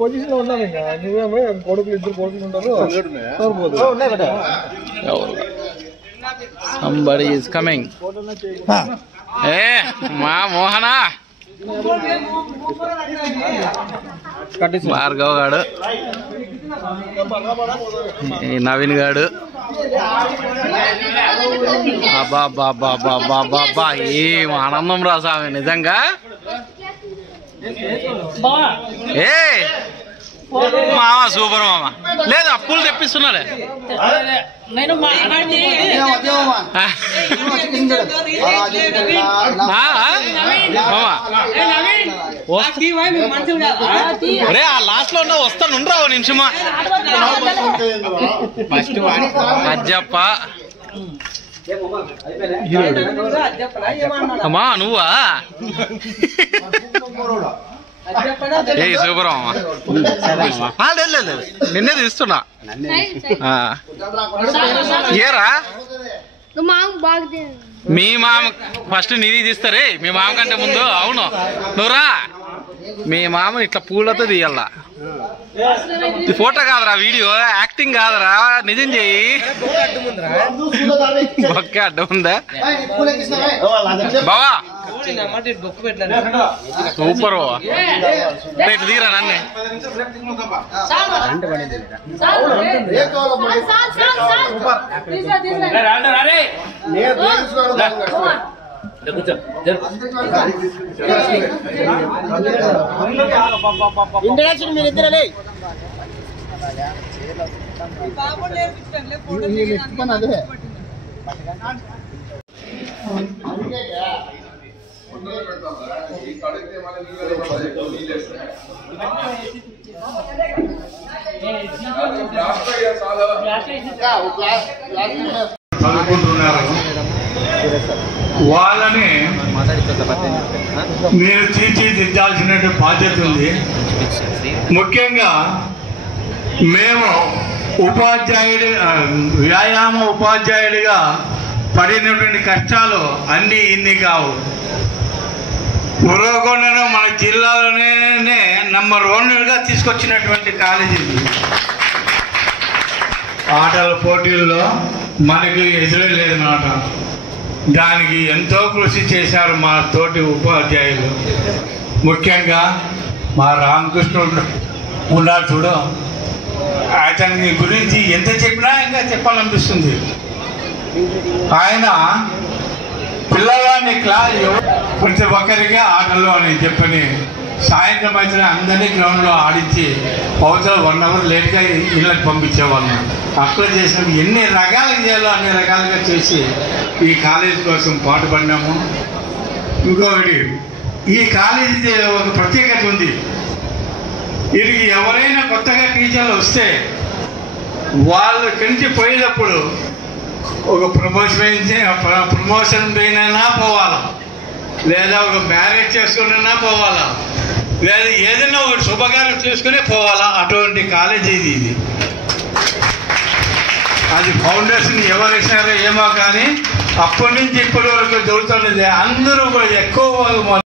Position లో ఉన్నాను ఇంకా నువ్వేమో కొడుకులు ఇద్దరు కొడుకులు ఉంటారు. Somebody is coming. Hey, Ma Mohana. Bhargav gaadu. Navin gaadu. Abba. Ee Anandam ra Swami nijanga. Hey. మామ సూపర్ మామ లేదు అప్పులు తెప్పిస్తున్నాడే అరే ఆ లాస్ట్ లో ఉన్న వస్తాను ఉండరావు నిమిషమా అజ్జప్ప అమ్మా నువ్వా ఏ సూపర్ లేదు నిన్నే తీస్తున్నా ఏరా మీ మామ ఫస్ట్ నీది తీస్తారే మీ మామ కంటే ముందు అవును నువ్వురా మీ మామ ఇట్లా పూలతో తీయాల ఫోటో కాదురా వీడియో యాక్టింగ్ కాదురా నిజం చెయ్యి ఒకే అడ్డం ఉందా బావా సూపర్ బావా ఇట్లా తీరా నన్నే ఇంట్రడక్షన్ మీరు ఇద్దరే అదే వాళ్ళని మీరు తీర్చిదిద్దాల్సిన బాధ్యత ఉంది. ముఖ్యంగా మేము వ్యాయామ ఉపాధ్యాయుడిగా పడినటువంటి కష్టాలు అన్నీ ఇన్ని కావు. ఉరవకొండను మన జిల్లాలోనే నంబర్ 1గా తీసుకొచ్చినటువంటి కాలేజీ ఇది. ఆటల పోటీల్లో మనకు ఎదురే లేదన్నమాట. దానికి ఎంతో కృషి చేశారు మా తోటి ఉపాధ్యాయులు. ముఖ్యంగా మా రామకృష్ణుడు ఉన్నాడు చూడు, అతని గురించి ఎంత చెప్పినా ఇంకా చెప్పాలనిపిస్తుంది. ఆయన పిల్లవాడిని ప్రతి ఒక్కరికి ఆటలు అని చెప్పని సాయంత్రం అయితే అందరినీ గ్రౌండ్లో ఆడించి అవతల 1 అవర్ లేట్గా ఇళ్ళకి పంపించేవాళ్ళం. అప్లై చేసినప్పుడు ఎన్ని రకాలుగా చేయాలో అన్ని రకాలుగా చేసి ఈ కాలేజీ కోసం పాటుపడినాము. ఇంకొకటి, ఈ కాలేజీ ఒక ప్రత్యేకత ఉంది. వీరికి ఎవరైనా కొత్తగా టీచర్లు వస్తే వాళ్ళు నుంచి పోయేటప్పుడు ఒక ప్రమోషన్ పైన పోవాలా, లేదా ఒక మ్యారేజ్ చేసుకున్నా పోవాలా, లేదా ఏదైనా ఒక శుభకార్యం చేసుకునే పోవాలా. అటువంటి కాలేజీ ఇది. అది ఫౌండేషన్ ఎవరు వేసినారో ఏమో కానీ అప్పటి నుంచి ఇప్పటి వరకు జరుగుతున్నది. అందరూ కూడా ఎక్కువ